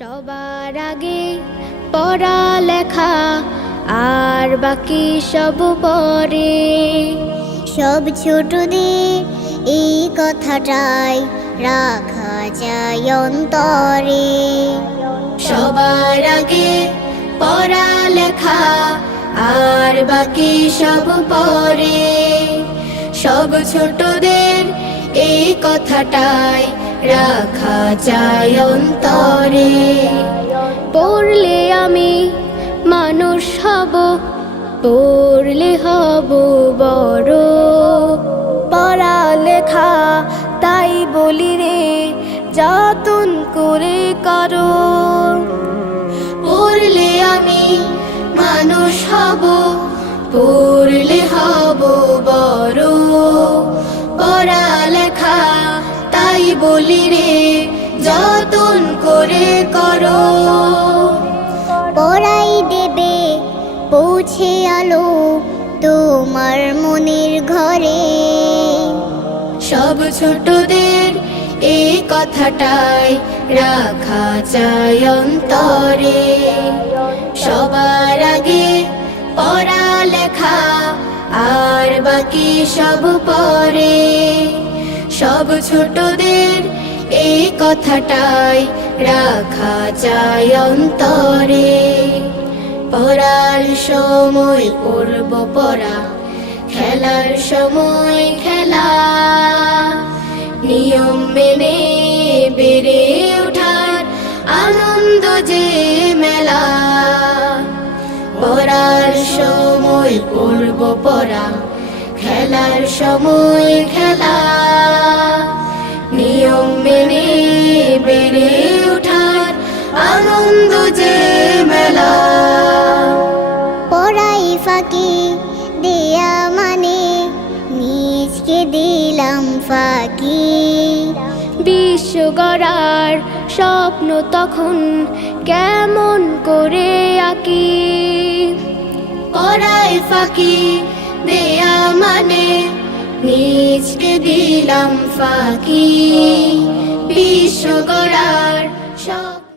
সবার আগে পড়ালেখা আর বাকি সব পরে। সব ছোটদের এই কথাটাই রাখা যায় অন্তরে। সবার আগে পড়ালেখা আর বাকি সব পরে। সব ছোটদের এই কথাটাই রাখা যায় অন্তরে। পড়লে আমি মানুষ হব, পড়লে হব বড়। পড়ালেখা তাই বলি রে, যতন করে করো। পড়লে আমি মানুষ হব, পড়লে হব বড়। পড়ালেখা তাই বলি রে, যতন করে করো। পড়াই দেবে পৌঁছে আলো তোমার মনের ঘরে। সব ছোটদের এই কথাটাই রাখা যায় অন্তরে। সবার আগে পড়ালেখা আর বাকি সব পরে। সব ছোটদের এই কথাটাই রাখা যায় অন্তরে। পড়ার সময় পড়ব পড়া, খেলার সময় খেলা। নিয়ম মেনে বেড়ে ওঠার আনন্দ যে মেলা। পড়ার সময় পড়ব পড়া, খেলার সময় খেলা। নিয়ম মেনে বেড়ে ওঠার আনন্দ যে মেলা। পড়াই ফাঁকি দেয়া মানে নিজকে দিলাম ফাঁকি। বিশ্ব গড়ার স্বপ্ন তখন কেমন করে আঁকি। পড়াই ফাঁকি দেয়া মানে নিজকে দিলাম ফাঁকি। বিশ্ব গড়ার